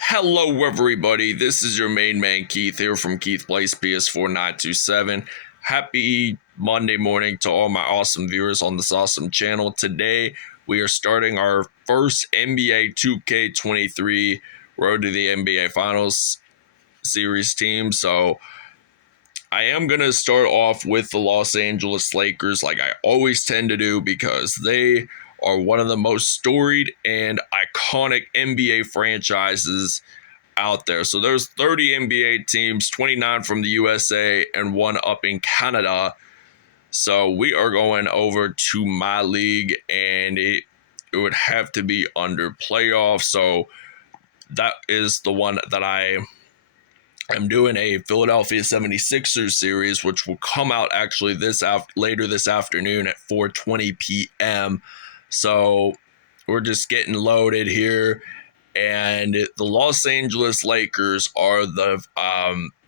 Hello, everybody. This is your main man Keith here from Keith Plays PS4 927. Happy Monday morning to all my awesome viewers on this awesome channel. Today, we are starting our first NBA 2K23 Road to the NBA Finals series team. So, I am going to start off with the Los Angeles Lakers like I always tend to do because they are one of the most storied and iconic NBA franchises out there. So there's 30 NBA teams, 29 from the USA and one up in Canada. So we are going over to my league and it would have to be under playoffs. So that is the one that I'm doing a Philadelphia 76ers series, which will come out actually later this afternoon at 4:20 p.m. So we're just getting loaded here, and the Los Angeles Lakers are the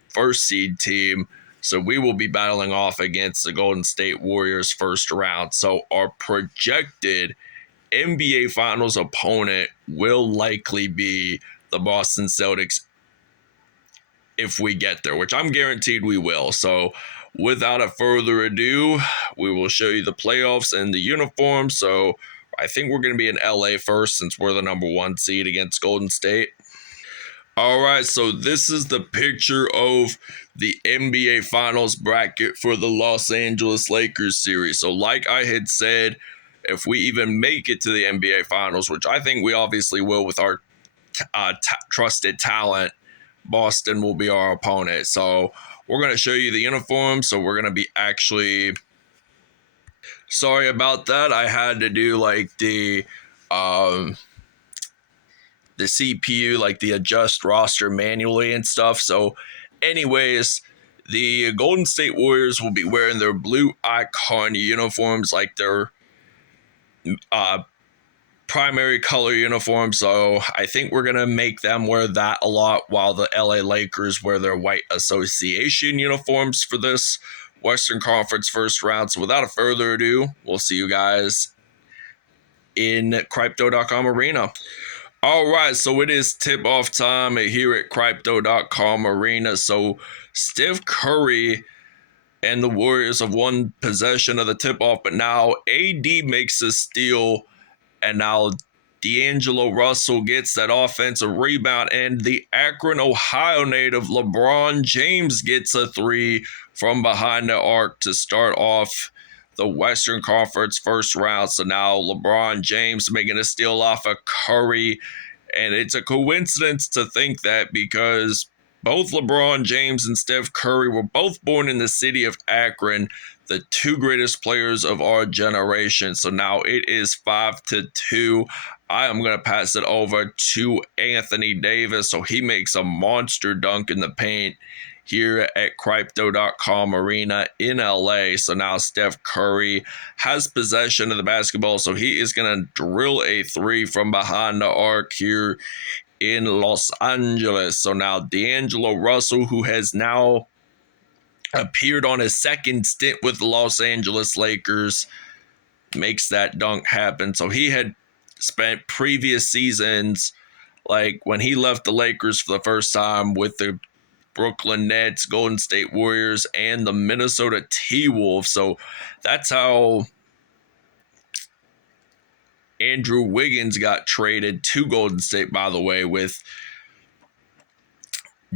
first seed team. So we will be battling off against the Golden State Warriors first round. So our projected NBA Finals opponent will likely be the Boston Celtics if we get there, which I'm guaranteed we will. So without a further ado, we will show you the playoffs and the uniforms. So I think we're going to be in LA first since we're the number 1 seed against Golden State. All right, so this is the picture of the NBA Finals bracket for the Los Angeles Lakers series. So like I had said, if we even make it to the NBA Finals, which I think we obviously will with our trusted talent, Boston will be our opponent. So we're going to show you the uniform. So we're going to be actually, sorry about that. I had to do like the CPU, like the adjust roster manually and stuff. So anyways, the Golden State Warriors will be wearing their blue icon uniforms, like their primary color uniform. So I think we're going to make them wear that a lot, while the LA Lakers wear their white association uniforms for this Western Conference first round. So without a further ado, we'll see you guys in Crypto.com Arena. All right, so it is tip-off time here at Crypto.com Arena. So Steph Curry and the Warriors have won possession of the tip-off, but now AD makes a steal, and now D'Angelo Russell gets that offensive rebound, and the Akron, Ohio native LeBron James gets a 3 from behind the arc to start off the Western Conference first round. So now LeBron James making a steal off of Curry, and it's a coincidence to think that because both LeBron James and Steph Curry were both born in the city of Akron, the two greatest players of our generation. So now it is 5-2. I am going to pass it over to Anthony Davis. So he makes a monster dunk in the paint here at Crypto.com Arena in LA. So now Steph Curry has possession of the basketball. So he is going to drill a 3 from behind the arc here in Los Angeles. So now D'Angelo Russell, who has now appeared on his second stint with the Los Angeles Lakers, makes that dunk happen. So he had spent previous seasons, like when he left the Lakers for the first time, with the Brooklyn Nets, Golden State Warriors, and the Minnesota T-Wolves. So that's how Andrew Wiggins got traded to Golden State, by the way, with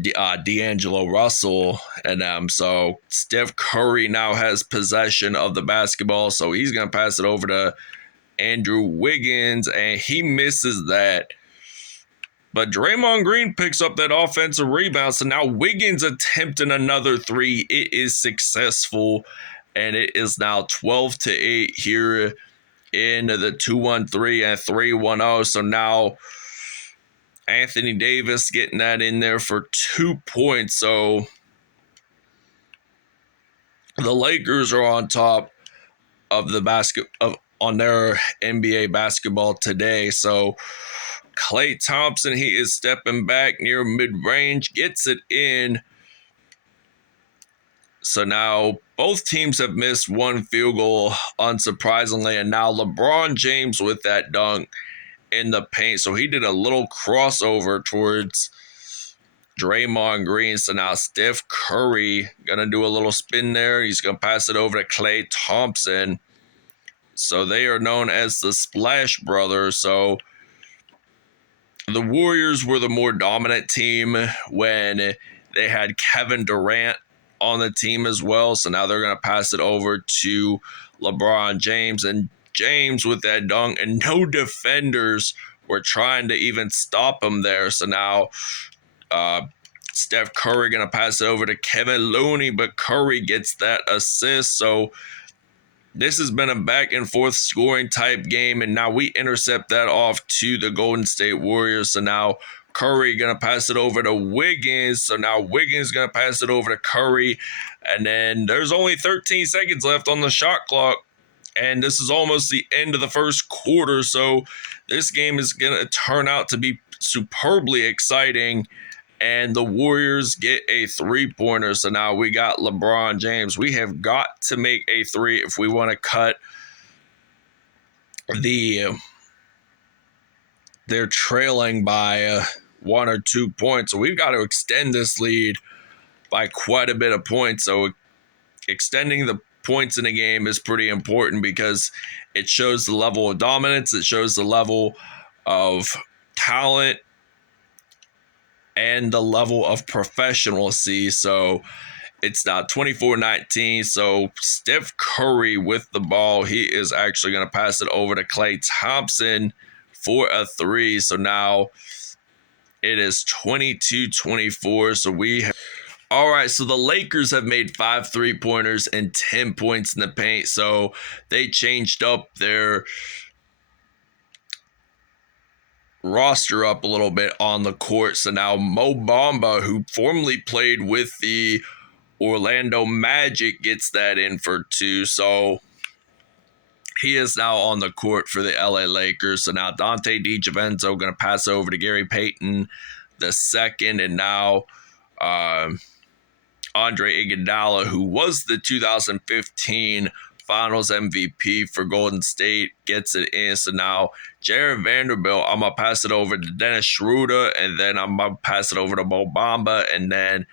D'Angelo Russell and them. So Steph Curry now has possession of the basketball, so he's going to pass it over to Andrew Wiggins, and he misses that. But Draymond Green picks up that offensive rebound, so now Wiggins attempting another 3. It is successful, and it is now 12-8 here in the 2-1-3 and 3-1-0. So now Anthony Davis getting that in there for 2 points. So the Lakers are on top of the on their NBA basketball today. So Klay Thompson, he is stepping back near mid-range, gets it in. So now both teams have missed one field goal, unsurprisingly, and now LeBron James with that dunk. in the paint. So he did a little crossover towards Draymond Green. So now Steph Curry gonna do a little spin there. He's gonna pass it over to Klay Thompson. So they are known as the Splash Brothers. So the Warriors were the more dominant team when they had Kevin Durant on the team as well. So now they're gonna pass it over to LeBron James, and James with that dunk, and no defenders were trying to even stop him there. So now Steph Curry gonna pass it over to Kevin Looney, but Curry gets that assist. So this has been a back and forth scoring type game, and now we intercept that off to the Golden State Warriors. So now Curry gonna pass it over to Wiggins. So now Wiggins gonna pass it over to Curry, and then there's only 13 seconds left on the shot clock, and this is almost the end of the first quarter. So this game is gonna turn out to be superbly exciting, and the Warriors get a three-pointer. So now we got LeBron James. We have got to make a three if we want to cut they're trailing by 1 or 2 points. So we've got to extend this lead by quite a bit of points. So extending the points in a game is pretty important because it shows the level of dominance. It shows the level of talent and the level of professionalism. So it's now 24-19. So Steph Curry with the ball. He is actually going to pass it over to Klay Thompson for a three. So now it is 22-24. So all right, so the Lakers have made 5 3-pointers and 10 points in the paint. So they changed up their roster up a little bit on the court. So now Mo Bamba, who formerly played with the Orlando Magic, gets that in for 2. So he is now on the court for the LA Lakers. So now Dante DiGiannis going to pass over to Gary Payton the second, and now Andre Iguodala, who was the 2015 Finals MVP for Golden State, gets it in. So now Jared Vanderbilt, I'm going to pass it over to Dennis Schroeder, and then I'm going to pass it over to Mo Bamba, and then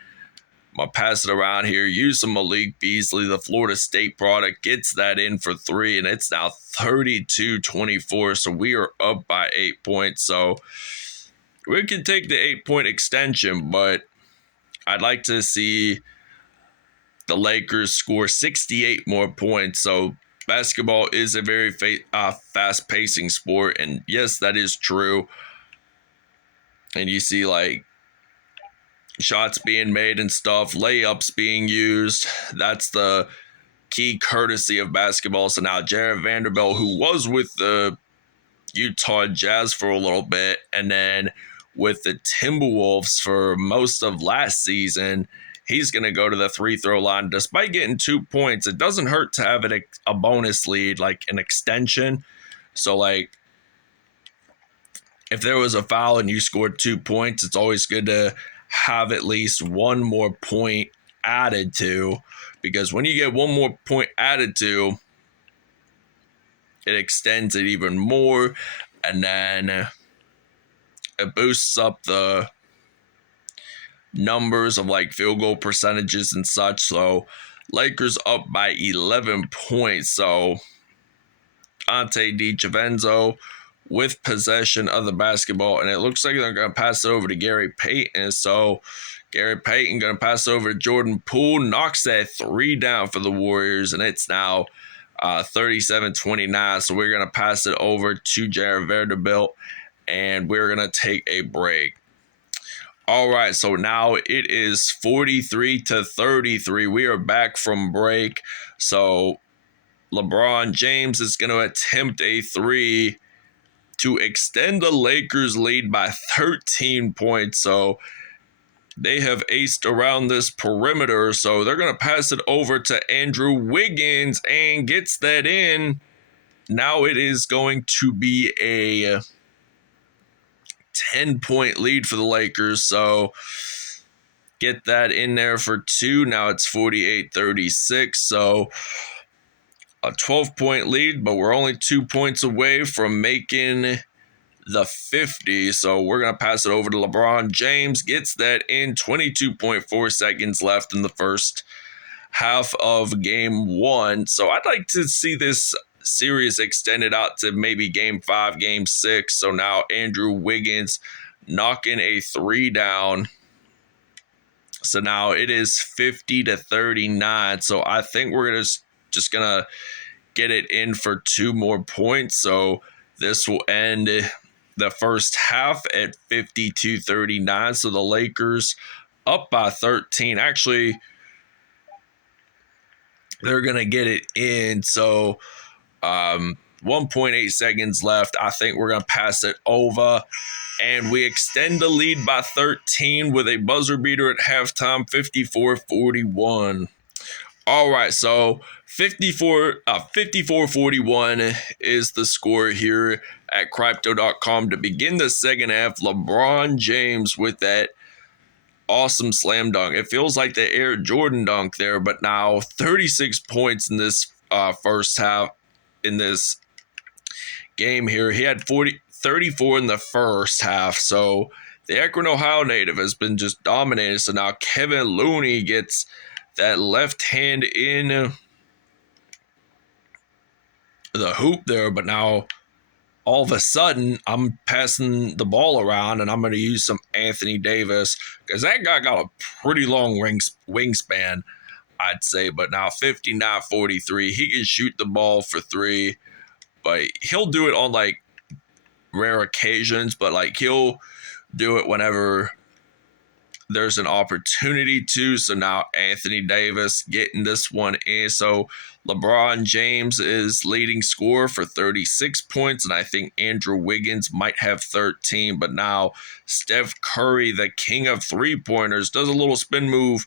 I'm going to pass it around here. Use some Malik Beasley, the Florida State product, gets that in for 3, and it's now 32-24. So we are up by 8 points. So we can take the 8-point extension, but I'd like to see the Lakers score 68 more points. So basketball is a very fast-pacing sport, and yes, that is true. And you see like shots being made and stuff, layups being used. That's the key courtesy of basketball. So now Jared Vanderbilt, who was with the Utah Jazz for a little bit, and then with the Timberwolves for most of last season, he's going to go to the free-throw line. Despite getting 2 points, it doesn't hurt to have a bonus lead, like an extension. So, like, if there was a foul and you scored 2 points, it's always good to have at least one more point added to, because when you get one more point added to, it extends it even more, and then it boosts up the numbers of like field goal percentages and such. So Lakers up by 11 points. So Ante DiGiannis with possession of the basketball, and it looks like they're going to pass it over to Gary Payton. So Gary Payton going to pass over to Jordan Poole, knocks that 3 down for the Warriors, and it's now 37-29. So we're going to pass it over to Jared Vanderbilt, and we're going to take a break. All right, so now it is 43-33. We are back from break. So LeBron James is going to attempt a 3 to extend the Lakers' lead by 13 points. So they have aced around this perimeter. So they're going to pass it over to Andrew Wiggins, and gets that in. Now it is going to be a 10-point lead for the Lakers. So get that in there for 2. Now it's 48-36. So a 12-point lead, but we're only 2 points away from making the 50. So we're going to pass it over to LeBron James. Gets that in 22.4 seconds left in the first half of game 1. So I'd like to see this series extended out to maybe game 5, game 6. So now Andrew Wiggins knocking a 3 down. So now it is 50-39. So I think we're just gonna get it in for 2 more points. So this will end the first half at 52-39. So the Lakers up by 13. Actually, they're gonna get it in. So 1.8 seconds left. I think we're gonna pass it over. And we extend the lead by 13 with a buzzer beater at halftime, 54-41. All right, so 54-41 is the score here at Crypto.com to begin the second half. LeBron James with that awesome slam dunk. It feels like the Air Jordan dunk there, but now 36 points in this first half in this game here. He had 34 in the first half. So the Akron, Ohio native has been just dominated. So now Kevin Looney gets that left hand in the hoop there. But now all of a sudden I'm passing the ball around and I'm going to use some Anthony Davis because that guy got a pretty long wingspan, I'd say. But now 59-43. He can shoot the ball for 3, but he'll do it on like rare occasions, but like he'll do it whenever there's an opportunity to. So now Anthony Davis getting this one in. So LeBron James is leading scorer for 36 points, and I think Andrew Wiggins might have 13. But now Steph Curry, the king of 3-pointers, does a little spin move,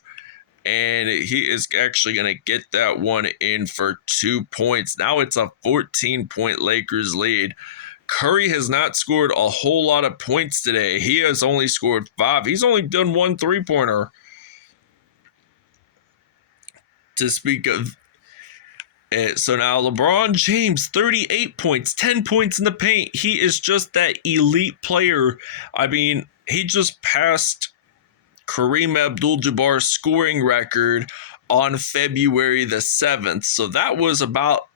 and he is actually going to get that one in for 2 points. Now it's a 14-point Lakers lead. Curry has not scored a whole lot of points today. He has only scored 5. He's only done 1 3-pointer. To speak of. So now LeBron James, 38 points, 10 points in the paint. He is just that elite player. I mean, he just passed Kareem Abdul-Jabbar's scoring record on February the 7th. So that was about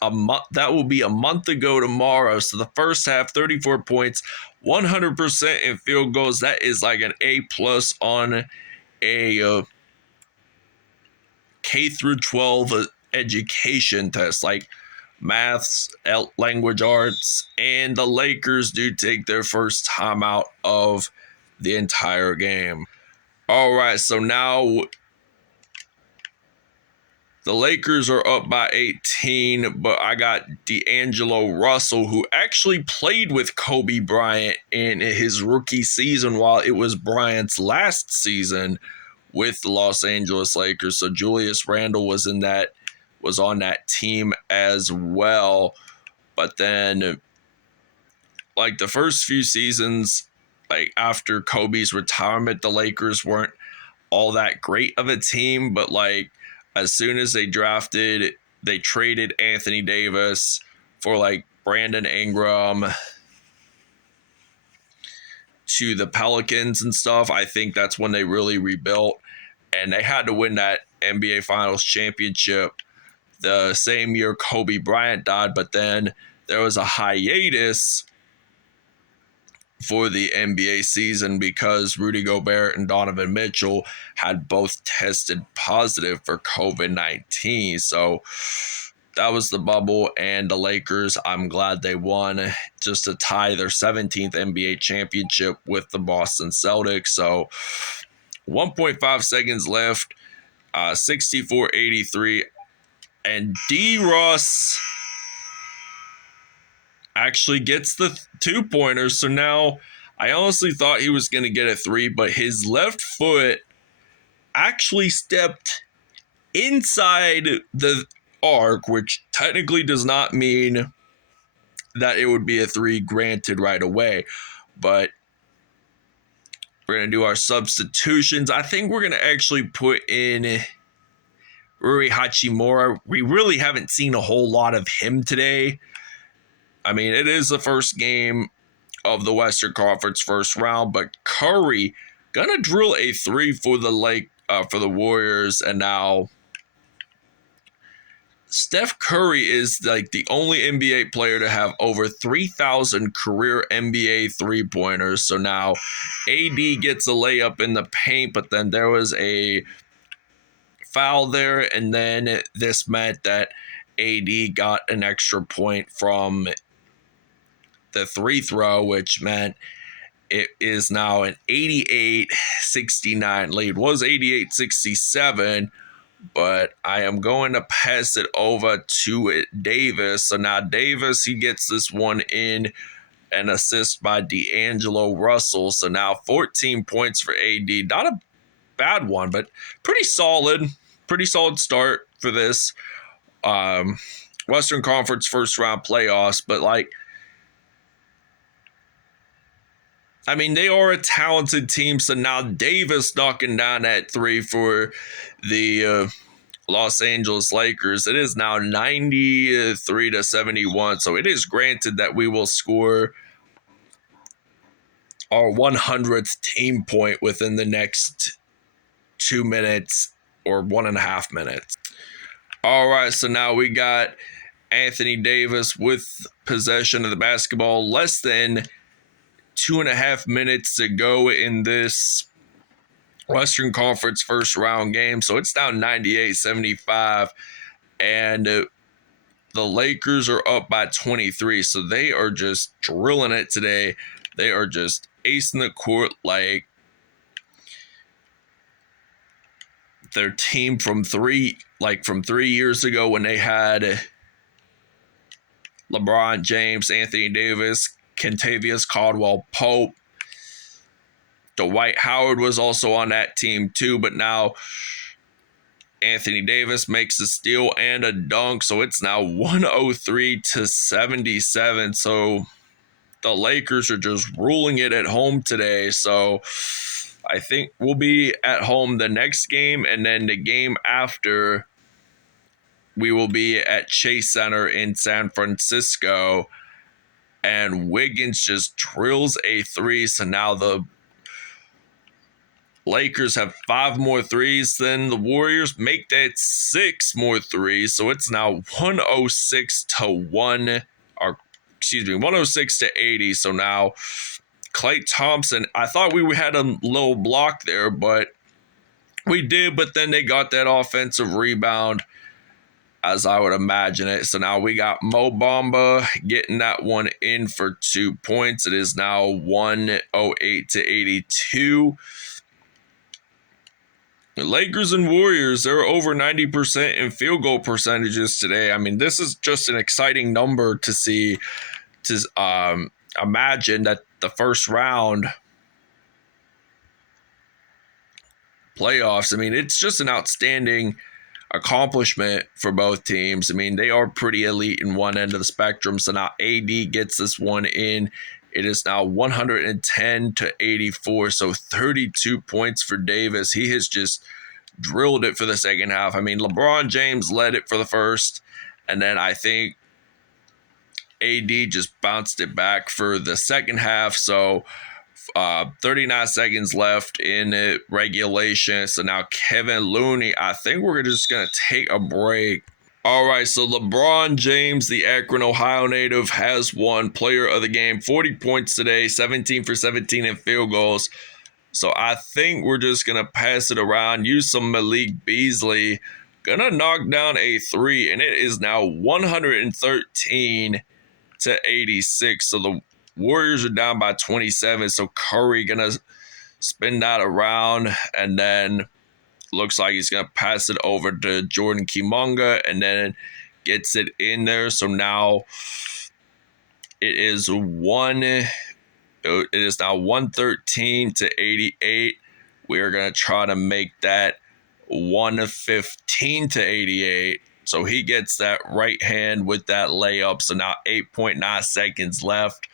a month. That will be a month ago tomorrow. So the first half, 34 points, 100% in field goals. That is like an A+ on a K through 12 education test, like maths, language arts. And the Lakers do take their first timeout of the entire game. All right, so now the Lakers are up by 18, but I got D'Angelo Russell, who actually played with Kobe Bryant in his rookie season while it was Bryant's last season with the Los Angeles Lakers. So Julius Randle was on that team as well. But then, like the first few seasons, like after Kobe's retirement, the Lakers weren't all that great of a team, but like as soon as they traded Anthony Davis for like Brandon Ingram to the Pelicans and stuff. I think that's when they really rebuilt, and they had to win that NBA Finals championship the same year Kobe Bryant died, but then there was a hiatus for the NBA season because Rudy Gobert and Donovan Mitchell had both tested positive for COVID-19. So that was the bubble, and the Lakers, I'm glad they won just to tie their 17th NBA championship with the Boston Celtics. So 1.5 seconds left, 64-83, and D-Ross actually gets the 2-pointers. So now I honestly thought he was going to get a 3, but his left foot actually stepped inside the arc, which technically does not mean that it would be a 3 granted right away. But we're going to do our substitutions. I think we're going to actually put in Rui Hachimura. We really haven't seen a whole lot of him today. I mean, it is the first game of the Western Conference first round. But Curry gonna drill a three for the Warriors, and now Steph Curry is like the only NBA player to have over 3,000 career NBA three-pointers. So now AD gets a layup in the paint, but then there was a foul there, and then this meant that AD got an extra point from the free throw, which meant it is now an 88-69 lead. It was 88-67, but I am going to pass it over to Davis. So now Davis, he gets this one in, an assist by D'Angelo Russell. So now 14 points for AD. Not a bad one, but pretty solid start for this Western Conference first round playoffs. But I mean, they are a talented team. So now Davis knocking down that three for the Los Angeles Lakers. It is now 93-71. So it is granted that we will score our 100th team point within the next 2 minutes or 1.5 minutes. All right, so now we got Anthony Davis with possession of the basketball. Less than 2.5 minutes to go in this Western Conference first round game. So it's down 98-75, and the Lakers are up by 23. So they are just drilling it today. They are just acing the court like their team from 3 years ago when they had LeBron James, Anthony Davis, Kentavious Caldwell-Pope. Dwight Howard was also on that team too, but now Anthony Davis makes a steal and a dunk, so it's now 103-77. So the Lakers are just ruling it at home today. So I think we'll be at home the next game, and then the game after we will be at Chase Center in San Francisco. And Wiggins just drills a three. So now the Lakers have 5 more threes than the Warriors. Make that 6 more threes. So it's now 106-80. So now Klay Thompson, I thought we had a little block there, but we did. But then they got that offensive rebound, as I would imagine it. So now we got Mo Bamba getting that one in for 2 points. It is now 108-82. The Lakers and Warriors, they're over 90% in field goal percentages today. I mean, this is just an exciting number to see. To imagine that the first round playoffs, I mean, it's just an outstanding accomplishment for both teams. I mean, they are pretty elite in one end of the spectrum. So now AD gets this one in. It is now 110-84. So 32 points for Davis. He has just drilled it for the second half. I mean, LeBron James led it for the first, and then I think AD just bounced it back for the second half. So 39 seconds left in regulation. So now Kevin Looney, I think we're just going to take a break. All right, so LeBron James, the Akron, Ohio native, has won player of the game. 40 points today, 17 for 17 in field goals. So I think we're just going to pass it around, use some Malik Beasley. Going to knock down a three, and it is now 113-86. So the Warriors are down by 27. So Curry going to spin that around, and then looks like he's going to pass it over to Jordan Kuminga, and then gets it in there. So now it is now 113-88. We are going to try to make that 115-88. So he gets that right hand with that layup. So now 8.9 seconds left.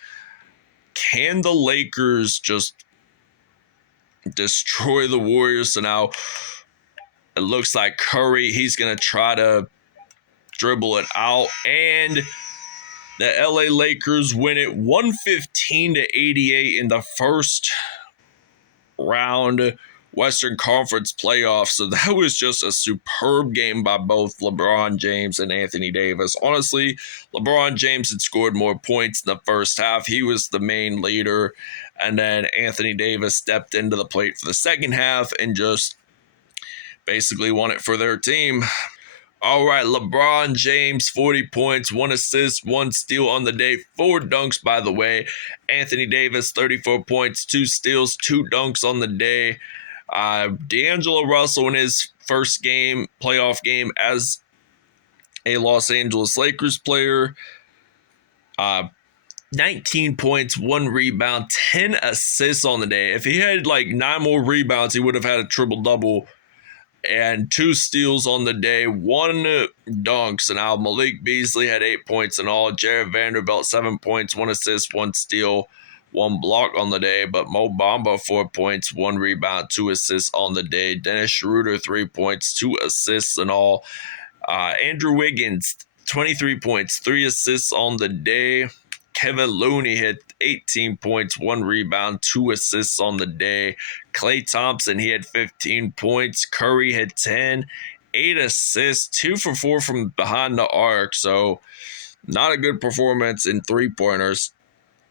Can the Lakers just destroy the Warriors? So now it looks like Curry, he's going to try to dribble it out, and The LA Lakers win it 115-88 in the first round Western Conference playoffs. So that was just a superb game by both LeBron James and Anthony Davis. Honestly, LeBron James had scored more points in the first half. He was the main leader. And then Anthony Davis stepped into the plate for the second half and just basically won it for their team. All right, LeBron James, 40 points, 1 assist, 1 steal on the day, 4 dunks, by the way. Anthony Davis, 34 points, 2 steals, 2 dunks on the day. D'Angelo Russell in his first playoff game as a Los Angeles Lakers player. 19 points, 1 rebound, 10 assists on the day. If he had like 9 more rebounds, he would have had a triple-double. And 2 steals on the day, 1 dunks. And now Malik Beasley had 8 points in all. Jared Vanderbilt, 7 points, 1 assist, 1 steal, 1 block on the day. But Mo Bamba, 4 points, 1 rebound, 2 assists on the day. Dennis Schroeder, 3 points, 2 assists in all. Andrew Wiggins, 23 points, 3 assists on the day. Kevin Looney hit 18 points, 1 rebound, 2 assists on the day. Klay Thompson, he had 15 points. Curry had 10, 8 assists, 2 for 4 from behind the arc. So not a good performance in three-pointers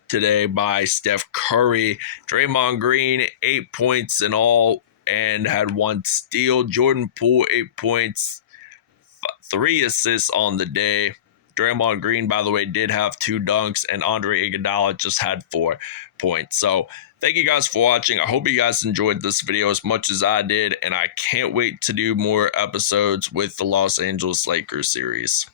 today by Steph Curry. Draymond Green, 8 points in all and had 1 steal. Jordan Poole, 8 points, 3 assists on the day. Draymond Green, by the way, did have 2 dunks, and Andre Iguodala just had 4 points. So thank you guys for watching. I hope you guys enjoyed this video as much as I did, and I can't wait to do more episodes with the Los Angeles Lakers series.